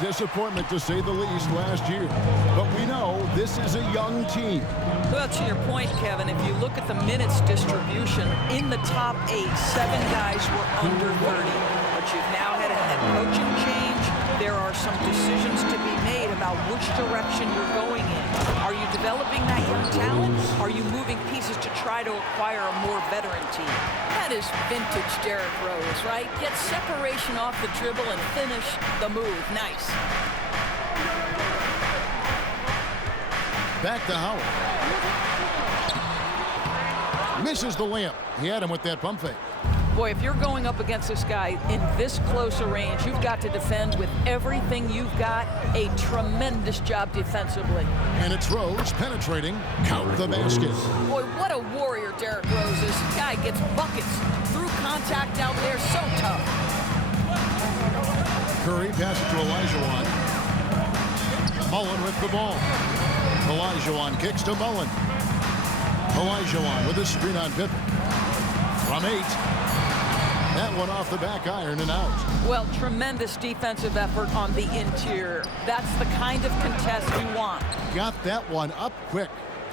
Disappointment, to say the least, last year. But we know this is a young team. Well, to your point, Kevin, if you look at the minutes distribution, in the top 8, 7 guys were under 30. But you've now had a head coaching change. There are some decisions to be made about which direction you're going in. Are you developing that young talent? Are you moving pieces to try to acquire a more veteran team? That is vintage Derrick Rose, right? Get separation off the dribble and finish the move. Nice. Back to Howard. Misses the layup. He had him with that pump fake. Boy, if you're going up against this guy in this close a range, you've got to defend with everything you've got. A tremendous job defensively. And it's Rose penetrating. Count the basket. Boy, what a warrior Derrick Rose is. This guy gets buckets through contact out there. So tough. Curry passes to Olajuwon. Mullen with the ball. Olajuwon kicks to Mullen. Olajuwon with a screen on Pippen. From 8. That one off the back iron and out. Well, tremendous defensive effort on the interior. That's the kind of contest you want. Got that one up quick.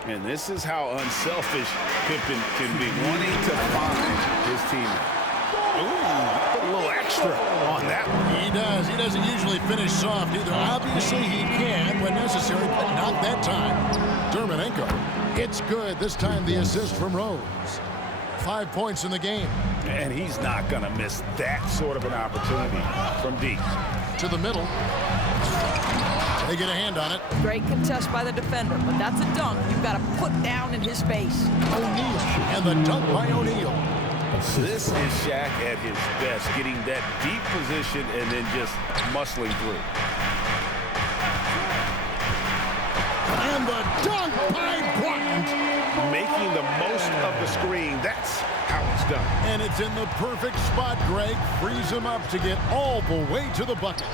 And this is how unselfish Pippen can be, wanting to find his teammate. Ooh, put a little extra on that one. He does. He doesn't usually finish soft either. Obviously, he can when necessary, but not that time. Dermonenko. It's good. This time the assist from Rose. 5 points in the game. And he's not going to miss that sort of an opportunity from deep. To the middle. They get a hand on it. Great contest by the defender, but that's a dunk you've got to put down in his face. O'Neal. And the dunk by O'Neal. This is Shaq at his best, getting that deep position and then just muscling through. And the dunk by Breion. Making the most of the screen. That's how it's done. And it's in the perfect spot, Greg. Frees him up to get all the way to the bucket.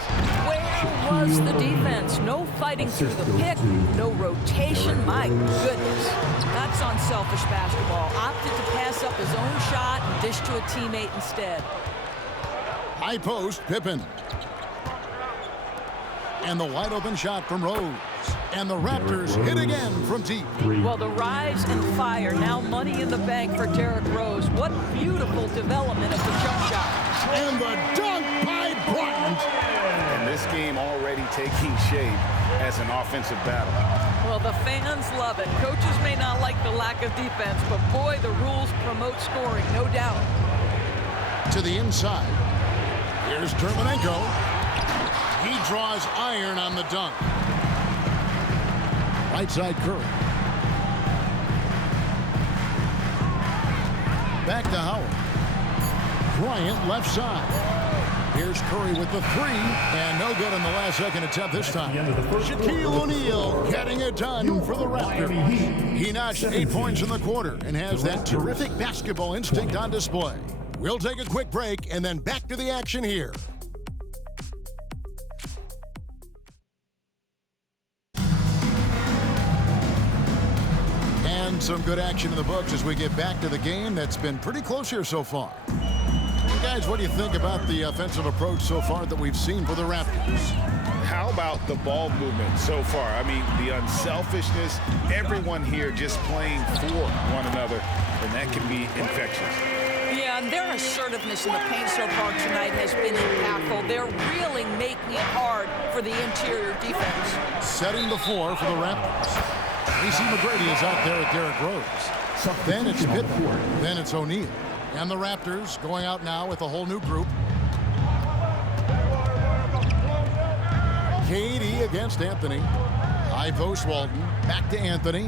Where was the defense? No fighting through the pick, no rotation. My goodness. That's unselfish basketball. Opted to pass up his own shot and dish to a teammate instead. High post, Pippen. And the wide open shot from Rose. And the Raptors hit again from deep. Well, the rise and fire, now money in the bank for Derrick Rose. What beautiful development of the jump shot. And the dunk by Breion. And this game already taking shape as an offensive battle. Well, the fans love it. Coaches may not like the lack of defense, but boy, the rules promote scoring, no doubt. To the inside. Here's Dermonenko. He draws iron on the dunk. Right side Curry. Back to Howard. Bryant left side. Here's Curry with the 3. And no good in the last second attempt this time. Shaquille O'Neal getting it done for the Raptors. He notched 8 points in the quarter and has that terrific basketball instinct on display. We'll take a quick break and then back to the action here. Some good action in the books as we get back to the game that's been pretty close here so far. Guys, what do you think about the offensive approach so far that we've seen for the Raptors? How about the ball movement so far? I mean, the unselfishness, everyone here just playing for one another, and that can be infectious. Yeah, and their assertiveness in the paint so far tonight has been impactful. They're really making it hard for the interior defense. Setting the floor for the Raptors. AC McGrady is out there at Derrick Rose. Then it's Pippen. Then it's O'Neal. And the Raptors going out now with a whole new group. KD against Anthony. High post Walton. Back to Anthony.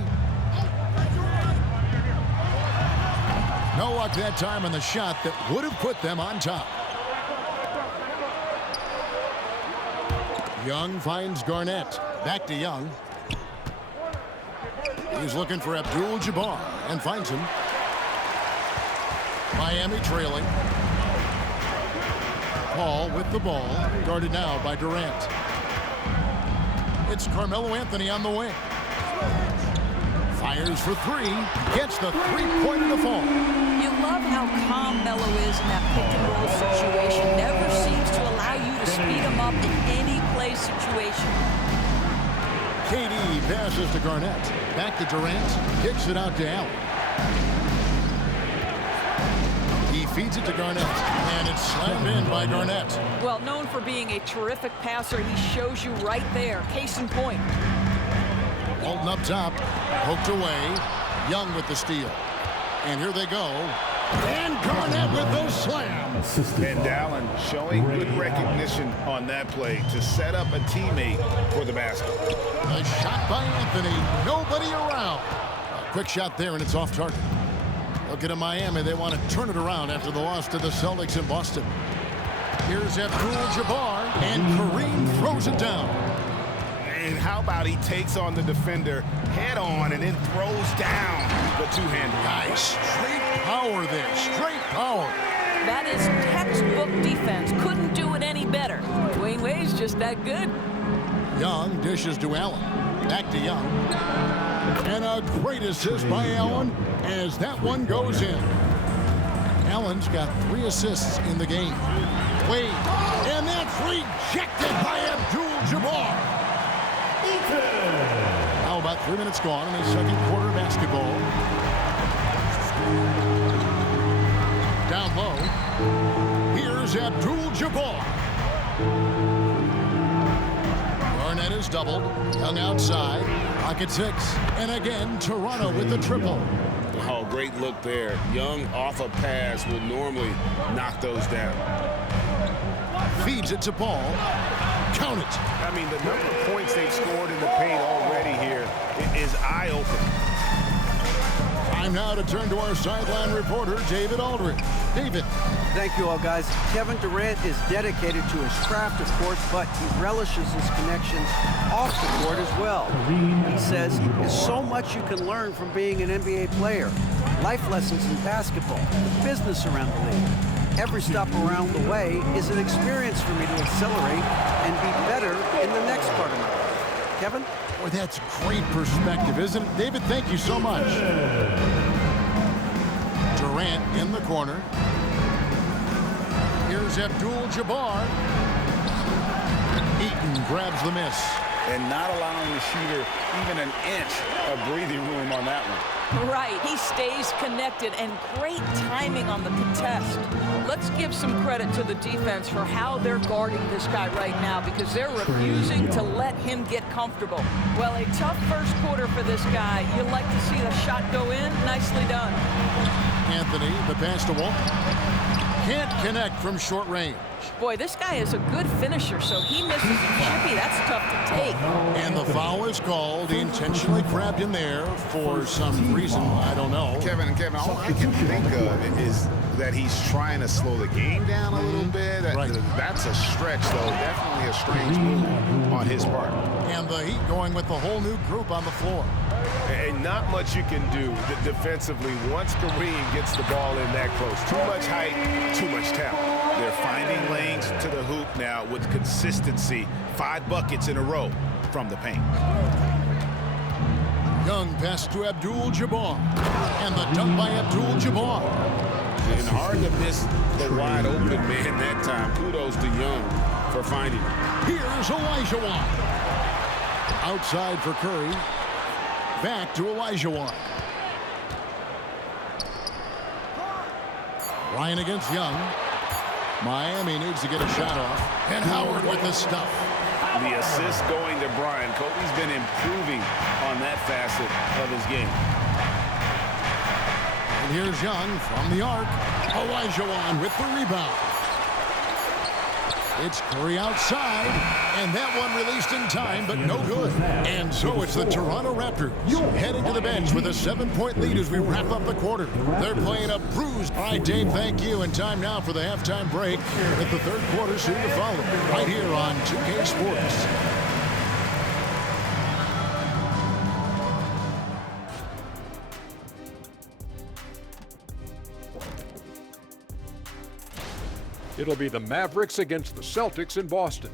No luck that time on the shot that would have put them on top. Young finds Garnett. Back to Young. He's looking for Abdul-Jabbar and finds him. Miami trailing. Paul with the ball. Guarded now by Durant. It's Carmelo Anthony on the wing. Fires for 3. Gets the three-pointer to fall. You love how calm Melo is in that pick-and-roll situation. Never seems to allow you to speed him up in any play situation. KD passes to Garnett. Back to Durant. Kicks it out to Allen. He feeds it to Garnett. And it's slammed in by Garnett. Well, known for being a terrific passer, he shows you right there. Case in point. Walton up top. Poked away. Young with the steal. And here they go. And Garnett with the slam. And Allen showing good recognition on that play to set up a teammate for the basket. A shot by Anthony. Nobody around. A quick shot there, and it's off target. Look at Miami. They want to turn it around after the loss to the Celtics in Boston. Here's Abdul-Jabbar, and Kareem throws it down. And how about he takes on the defender head on and then throws down the two-handed. Nice. Straight power there. Straight power. That is textbook defense. Couldn't do it any better. Dwayne Wade's just that good. Young dishes to Allen. Back to Young. And a great assist by Allen as that one goes in. Allen's got 3 assists in the game. Wade. And that's rejected by Abdul-Jabbar. Now about 3 minutes gone in the second quarter of basketball. Down low. Here's Abdul-Jabbar. Garnett is doubled. Young outside. Pocket 6. And again, Toronto with the triple. Oh, great look there. Young off a pass will normally knock those down. Feeds it to Paul. Count it. I mean, the number of points they've scored in the paint already here is eye-opening. Time now to turn to our sideline reporter, David Aldridge. David. Thank you all, guys. Kevin Durant is dedicated to his craft, of course, but he relishes his connections off the court as well. He says there's so much you can learn from being an NBA player. Life lessons in basketball, the business around the league. Every stop around the way is an experience for me to accelerate and be better in the next part of my life. Kevin? Boy, that's great perspective, isn't it? David, thank you so much. Durant in the corner. Here's Abdul-Jabbar. Eaton grabs the miss. And not allowing the shooter even an inch of breathing room on that one. Right, he stays connected, and great timing on the contest. Let's give some credit to the defense for how they're guarding this guy right now, because they're refusing to let him get comfortable. Well, a tough first quarter for this guy. You like to see the shot go in. Nicely done. Anthony, the pass to Walton. Can't connect from short range. Boy, this guy is a good finisher, so he misses a chippy. That's tough to take. And the foul is called. He intentionally grabbed him there for some reason. I don't know. Kevin, all I can think of is that he's trying to slow the game down a little bit. Right. That's a stretch, though. Definitely a strange move on his part. And the Heat going with the whole new group on the floor. And not much you can do defensively once Kareem gets the ball in that close. Too much height, too much talent. They're finding lanes to the hoop now with consistency. 5 buckets in a row from the paint. Young pass to Abdul-Jabbar. And the dunk by Abdul-Jabbar. And hard to miss the wide open man that time. Kudos to Young for finding him. Here's Olajuwon. Outside for Curry. Back to Olajuwon. Ryan against Young. Miami needs to get a shot off. And Howard with the stuff. The assist going to Breion. Kobe's been improving on that facet of his game. And here's Young from the arc. Olajuwon with the rebound. It's Curry outside, and that one released in time, but no good. And so it's the Toronto Raptors heading to the bench with a 7-point lead as we wrap up the quarter. They're playing a bruised. All right, Dave, thank you. And time now for the halftime break with the third quarter soon to follow right here on 2K Sports. It'll be the Mavericks against the Celtics in Boston.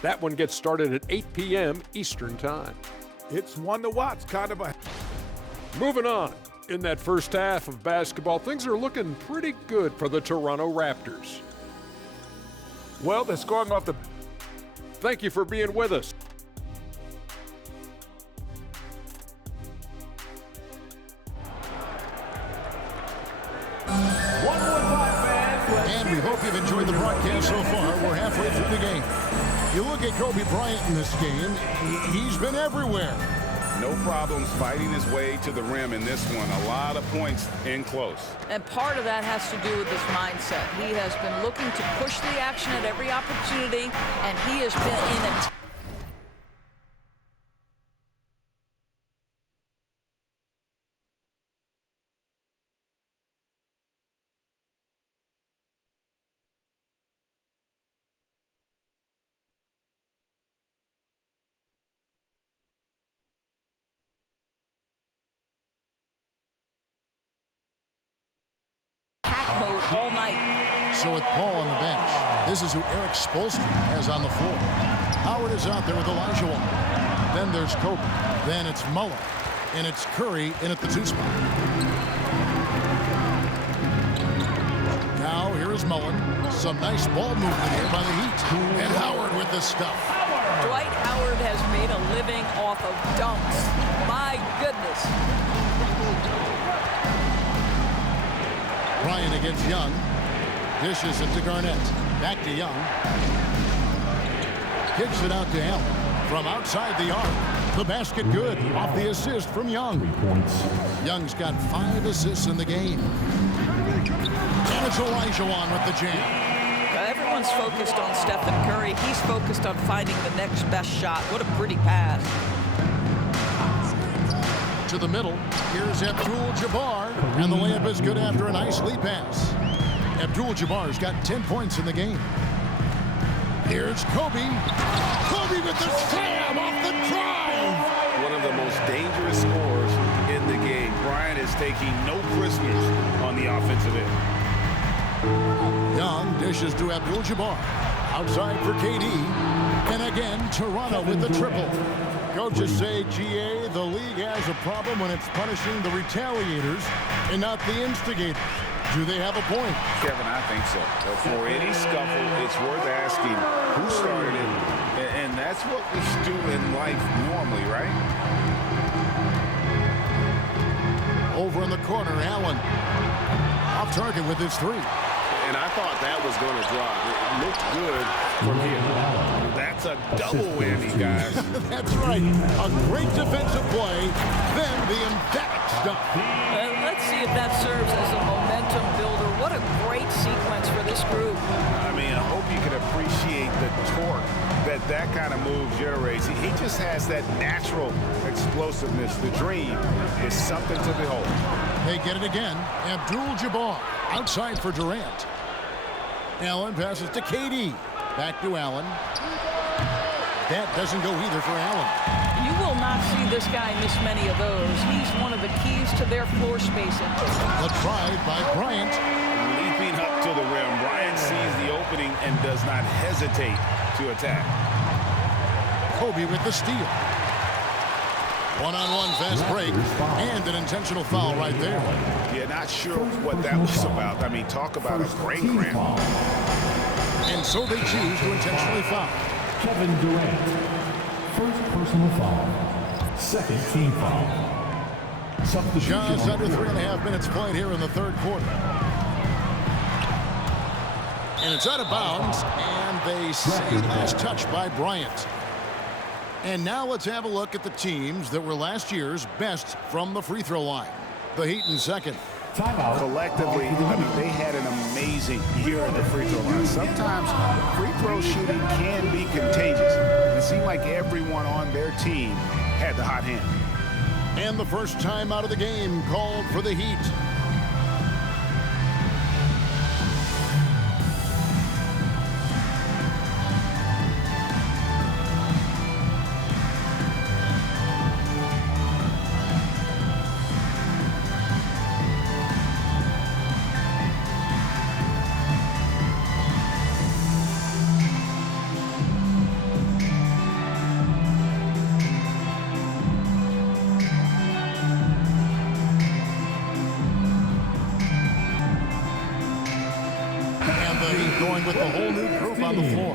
That one gets started at 8 p.m. Eastern Time. It's one to watch, kind of a... Moving on. In that first half of basketball, things are looking pretty good for the Toronto Raptors. Well, they're scoring off the Thank you for being with us. And we hope you've enjoyed the broadcast so far. We're halfway through the game. You look at Kobe Bryant in this game, he's been everywhere. No problems fighting his way to the rim in this one. A lot of points in close. And part of that has to do with his mindset. He has been looking to push the action at every opportunity, and he has been in a mode all night. So with Paul on the bench, this is who Eric Spoelstra has on the floor. Howard is out there with Elijah. Then there's Kobe. Then it's Mullen. And it's Curry in at the 2 spot. Now here is Mullen. Some nice ball movement here by the Heat. And Howard with the stuff. Dwight Howard has made a living off of dunks. My goodness. Bryant against Young. Dishes it to Garnett. Back to Young. Kicks it out to Allen. From outside the arc. The basket good. Off the assist from Young. Young's got 5 assists in the game. And it's Elijah with the jam. Everyone's focused on Stephen Curry. He's focused on finding the next best shot. What a pretty pass. To the middle. Here's Abdul-Jabbar. And the layup is good after a nice lead pass. Abdul-Jabbar's got 10 points in the game. Here's Kobe. Kobe with the slam off the drive. One of the most dangerous scorers in the game. Bryant is taking no prisoners on the offensive end. Young dishes to Abdul-Jabbar. Outside for KD. And again, Toronto with the triple. Coaches say, GA, the league has a problem when it's punishing the retaliators and not the instigators. Do they have a point? Kevin, I think so. For any scuffle, it's worth asking who started it. And that's what we do in life normally, right? Over in the corner, Allen. Off target with his 3. And I thought that was going to drop. It looked good from here. That's a double whammy, guys. That's right. A great defensive play, then the emphatic stuff. Let's see if that serves as a momentum builder. What a great sequence for this group. I mean, I hope you can appreciate the torque that kind of move generates. He just has that natural explosiveness. The dream is something to behold. They get it again. Abdul-Jabbar outside for Durant. Allen passes to KD. Back to Allen. That doesn't go either for Allen. You will not see this guy miss many of those. He's one of the keys to their floor spacing. The drive by Bryant. Leaping up to the rim. Bryant sees the opening and does not hesitate to attack. Kobe with the steal. One-on-one fast break and an intentional foul right there. Yeah, not sure what that was about. I mean, talk about a brain cramp. And so they choose to intentionally foul. Kevin Durant, first personal foul, second team foul. Just under 3.5 minutes played here in the third quarter. And it's out of bounds, and they say last touch by Bryant. And now let's have a look at the teams that were last year's best from the free throw line. The Heat in second. Timeout. Collectively, I mean, they had an amazing year in the free throw line. Sometimes free throw shooting can be contagious. It seemed like everyone on their team had the hot hand. And the first time out of the game called for the Heat. Going with the whole new group on the floor.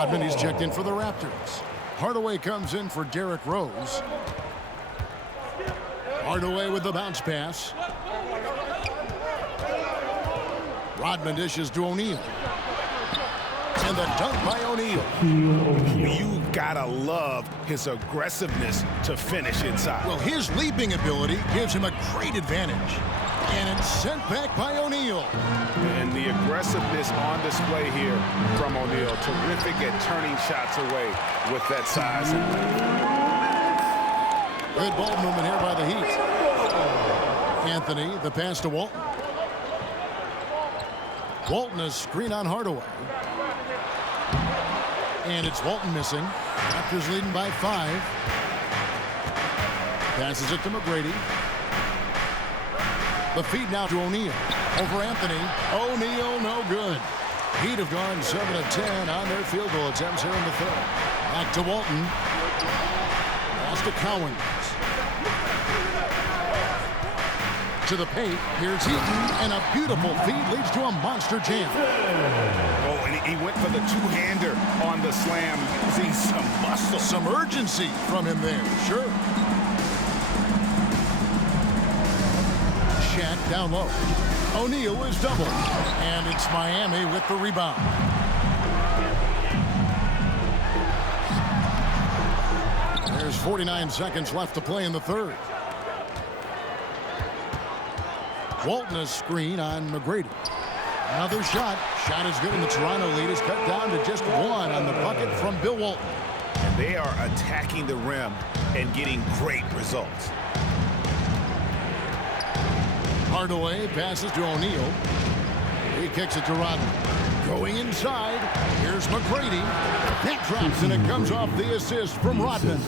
Rodman is checked in for the Raptors. Hardaway comes in for Derrick Rose. Hardaway with the bounce pass. Rodman dishes to O'Neal. And the dunk by O'Neal. You gotta love his aggressiveness to finish inside. Well, his leaping ability gives him a great advantage. And it's sent back by O'Neal. And the aggressiveness on display here from O'Neal. Terrific at turning shots away with that size and length. Good ball movement here by the Heat. Anthony, the pass to Walton. Walton, a screen on Hardaway. And it's Walton missing. Raptors leading by 5. Passes it to McGrady. The feed now to O'Neal. Over Anthony. O'Neal, no good. Heat have gone 7 of 10 on their field goal attempts here in the third. Back to Walton. Pass to Cowens. To the paint. Here's Heaton. And a beautiful feed leads to a monster jam. Oh, and he went for the two-hander on the slam, using some muscle. Some urgency from him there. Sure. Shaq down low. O'Neal is doubled. And it's Miami with the rebound. There's 49 seconds left to play in the third. Walton a screen on McGrady. Another shot. Shot is good, and the Toronto lead is cut down to just 1 on the bucket from Bill Walton. And they are attacking the rim and getting great results. Hardaway passes to O'Neal. He kicks it to Rodman. Going inside. Here's McGrady. That drops, and it comes off the assist from Rodman.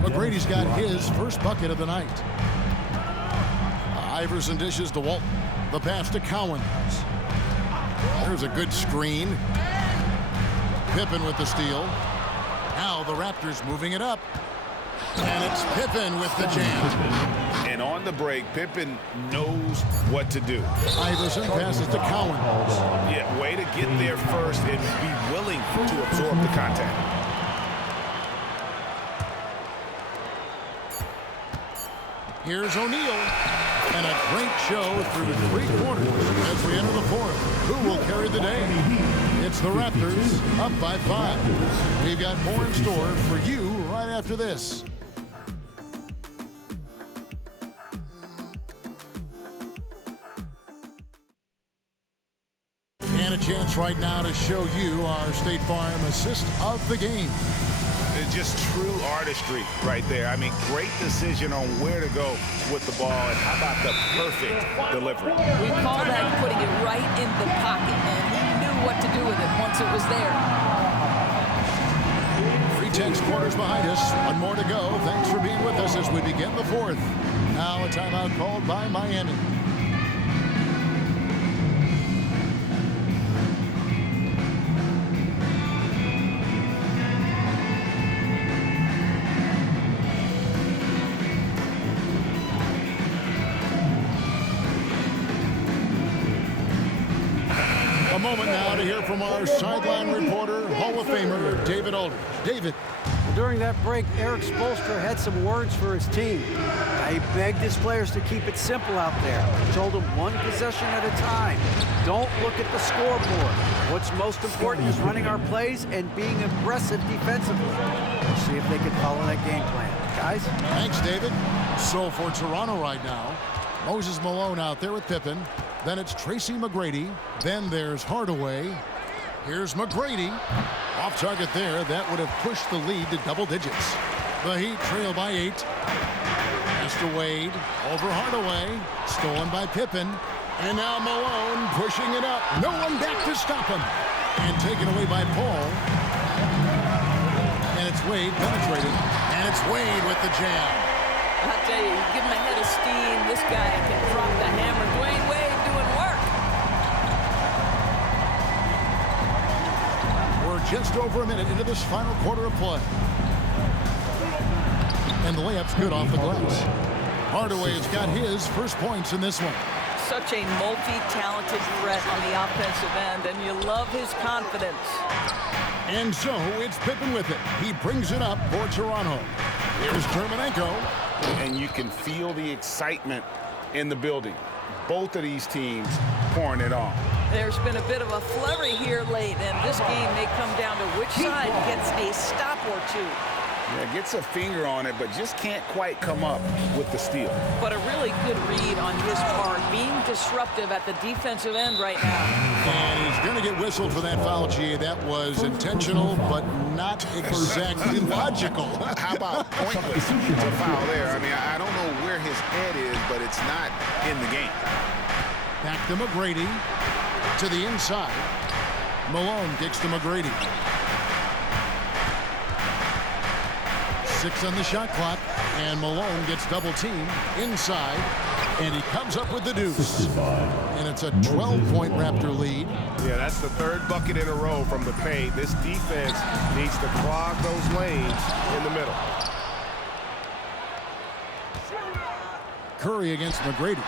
McGrady's got his first bucket of the night. Iverson dishes to Walton. The pass to Cowens. There's a good screen. Pippen with the steal. Now the Raptors moving it up. And it's Pippen with the jam. And on the break, Pippen knows what to do. Iverson passes to Cowens. Yeah, way to get there first and be willing to absorb the contact. Here's O'Neal. And a great show through 3 quarters as we enter the fourth. Who will carry the day? It's the Raptors up by 5. We've got more in store for you right after this. And a chance right now to show you our State Farm assist of the game. It's just true artistry right there. I mean, great decision on where to go with the ball, and how about the perfect delivery? We call that putting it right in the pocket, and he knew what to do with it once it was there. 3 quarters behind us. 1 more to go. Thanks for being with us as we begin the fourth. Now a timeout called by Miami. A moment now to hear from our sideline reporter, Hall of Famer, David Aldridge. David. During that break, Eric Spoelstra had some words for his team. He begged his players to keep it simple out there. He told them 1 possession at a time. Don't look at the scoreboard. What's most important is running our plays and being aggressive defensively. We'll see if they can follow that game plan. Guys? Thanks, David. So for Toronto right now, Moses Malone out there with Pippen. Then it's Tracy McGrady. Then there's Hardaway. Here's McGrady. Off target there. That would have pushed the lead to double digits. The Heat trail by 8. Pass to Wade. Over Hardaway. Stolen by Pippen. And now Malone pushing it up. No one back to stop him. And taken away by Paul. And it's Wade penetrating. And it's Wade with the jam. I'll tell you, give him a head of steam. This guy can drop the hammer. Dwayne Wade doing work. We're just over a minute into this final quarter of play. And the layup's good off the glass. Hardaway's got his first points in this one. Such a multi-talented threat on the offensive end, and you love his confidence. And so it's Pippen with it. He brings it up for Toronto. Here's Dermonenko. And you can feel the excitement in the building. Both of these teams pouring it on. There's been a bit of a flurry here late, and this game may come down to which side gets a stop or two. Yeah, gets a finger on it, but just can't quite come up with the steal. But a really good read on his part, being disruptive at the defensive end right now. And he's going to get whistled for that foul, G. That was intentional, but not exactly logical. How about pointless to foul there? I mean, I don't know where his head is, but it's not in the game. Back to McGrady. To the inside. Malone kicks to McGrady. 6 on the shot clock, and Malone gets double teamed inside, and he comes up with the deuce. And it's a 12-point Raptor lead. Yeah, that's the third bucket in a row from the paint. This defense needs to clog those lanes in the middle. Curry against McGrady.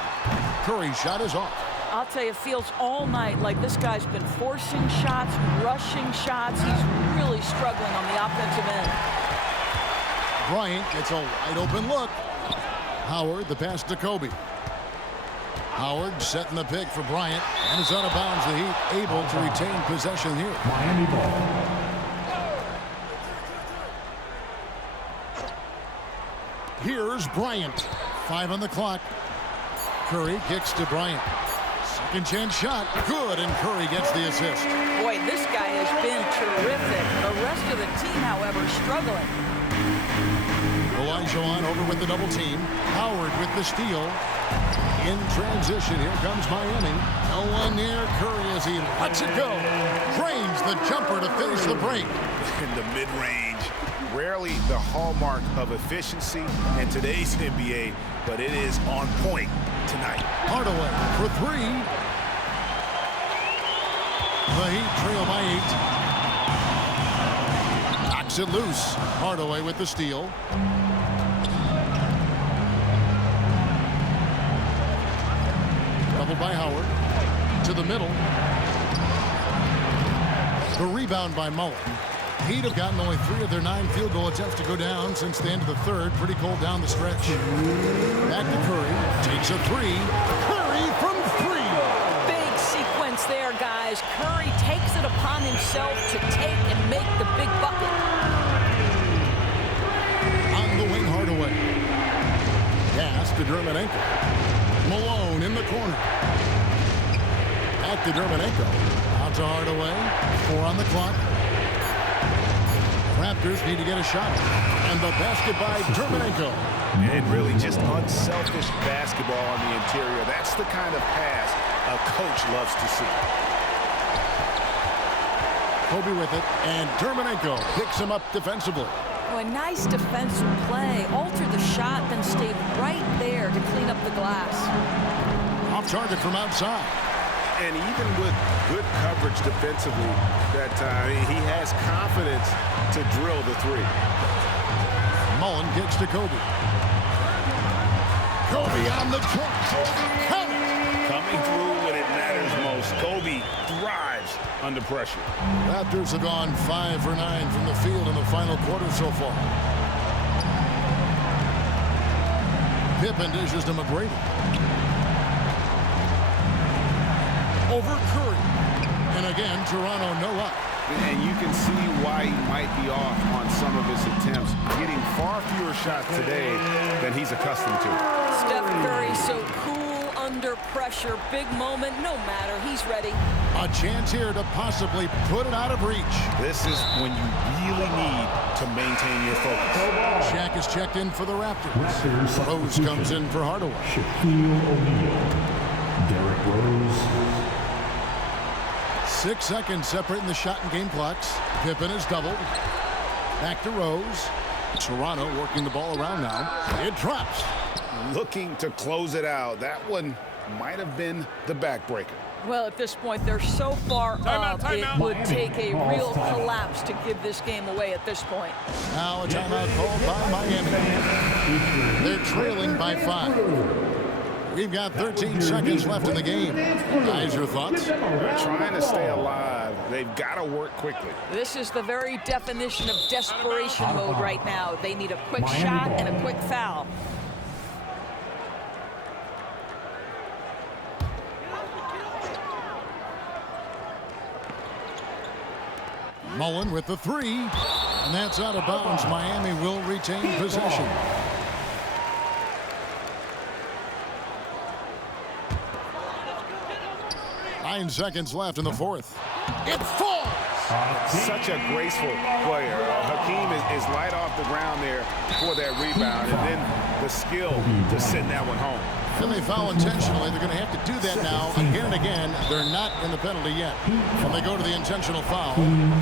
Curry's shot is off. I'll tell you, it feels all night like this guy's been forcing shots, rushing shots. He's really struggling on the offensive end. Bryant gets a wide open look. Howard, the pass to Kobe. Howard setting the pick for Bryant, and is out of bounds. The Heat able to retain possession here. Miami ball. Here's Bryant. 5 on the clock. Curry kicks to Bryant. Second chance shot. Good, and Curry gets the assist. Boy, this guy has been terrific. The rest of the team, however, struggling. Olajuwon over with the double team. Howard with the steal. In transition, here comes Miami. No one near Curry as he lets it go. Drains the jumper to finish the break. In the mid-range, rarely the hallmark of efficiency in today's NBA, but it is on point tonight. Hardaway for 3. The Heat trail by 8. Knocks it loose. Hardaway with the steal. Doubled by Howard. To the middle. The rebound by Mullen. Heat have gotten only 3 of their 9 field goal attempts to go down since the end of the third. Pretty cold down the stretch. Back to Curry. Takes a 3. Curry from 3. Big sequence there, guys. Curry takes it upon himself to take and make the big bucket. On the wing, Hardaway. Pass to Dermonenko. Malone in the corner. Back to Dermonenko. Out to Hardaway. 4 on the clock. Raptors need to get a shot. And the basket by Dermonenko. And really just unselfish basketball on the interior. That's the kind of pass a coach loves to see. Kobe with it, and Dermonenko picks him up defensively. Oh, a nice defensive play. Altered the shot, then stayed right there to clean up the glass. Off target from outside. And even with good coverage defensively that time, he has confidence to drill the 3. Mullen kicks to Kobe. Kobe on the trunk. Coming through when it matters most. Kobe thrives under pressure. Raptors have gone 5 for 9 from the field in the final quarter so far. Pippen dishes to McGrady. Over Curry. And again, Toronto no luck. And you can see why he might be off on some of his attempts, getting far fewer shots today than he's accustomed to. Steph Curry so cool under pressure. Big moment, no matter. He's ready. A chance here to possibly put it out of reach. This is when you really need to maintain your focus. Shaq is checked in for the Raptors. Raptors Rose comes in for Hardaway. Shaquille O'Neal. Derrick Rose. 6 seconds separating the shot and game clocks. Pippen is doubled. Back to Rose. Toronto working the ball around now. It drops. Looking to close it out. That one might have been the backbreaker. Well, at this point, they're so far up, it would take a real collapse to give this game away at this point. Now a timeout called by Miami. They're trailing by 5. We've got 13 seconds left in the game. Guys, your thoughts? Trying to stay alive. They've got to work quickly. This is the very definition of desperation mode right now. They need a quick shot and a quick foul. Mullen with the three, and that's out of bounds. Miami will retain possession. Nine seconds left in the fourth. It falls! Such a graceful player. Hakeem is light off the ground there for that rebound, and then the skill to send that one home. And they foul intentionally. They're going to have to do that now again and again. They're not in the penalty yet. When they go to the intentional foul.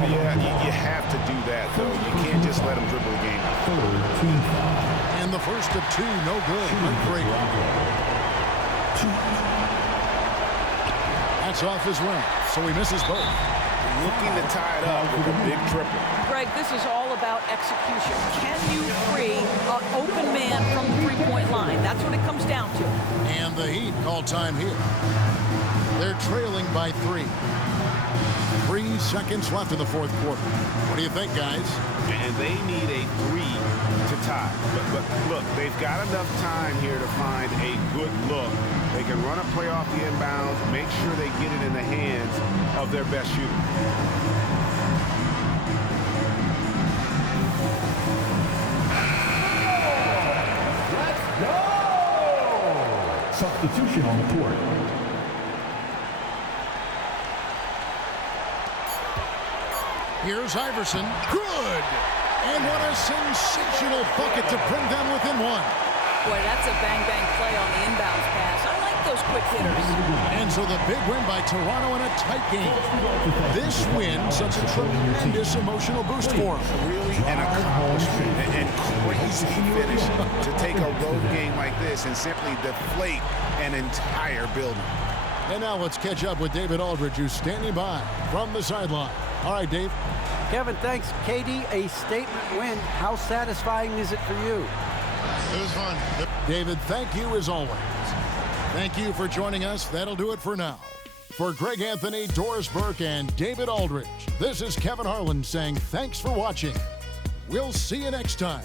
Yeah, you have to do that, though. You can't just let them dribble the game. And the first of two, no good. Great. That's off his rim, so he misses both. Looking to tie it up with a big triple. Greg, this is all about execution. Can you free an open man from the three-point line? That's what it comes down to. And the Heat call time here. They're trailing by 3. 3 seconds left in the fourth quarter. What do you think, guys? And they need a 3 to tie. But look, they've got enough time here to find a good look. They can run a play off the inbounds, make sure they get it in the hands of their best shooter. Let's go! Substitution on the court. Here's Iverson. Good! And what a sensational bucket to bring them within 1. Boy, that's a bang-bang play on the inbounds pass. I like those quick hitters. And so the big win by Toronto in a tight game. This win, such a tremendous emotional boost for them. Really an accomplishment and crazy finish to take a road game like this and simply deflate an entire building. And now let's catch up with David Aldridge, who's standing by from the sideline. All right, Dave. Kevin, thanks. KD, a statement win. How satisfying is it for you? It was fun. David, thank you as always. Thank you for joining us. That'll do it for now. For Greg Anthony, Doris Burke, and David Aldridge, this is Kevin Harlan saying thanks for watching. We'll see you next time.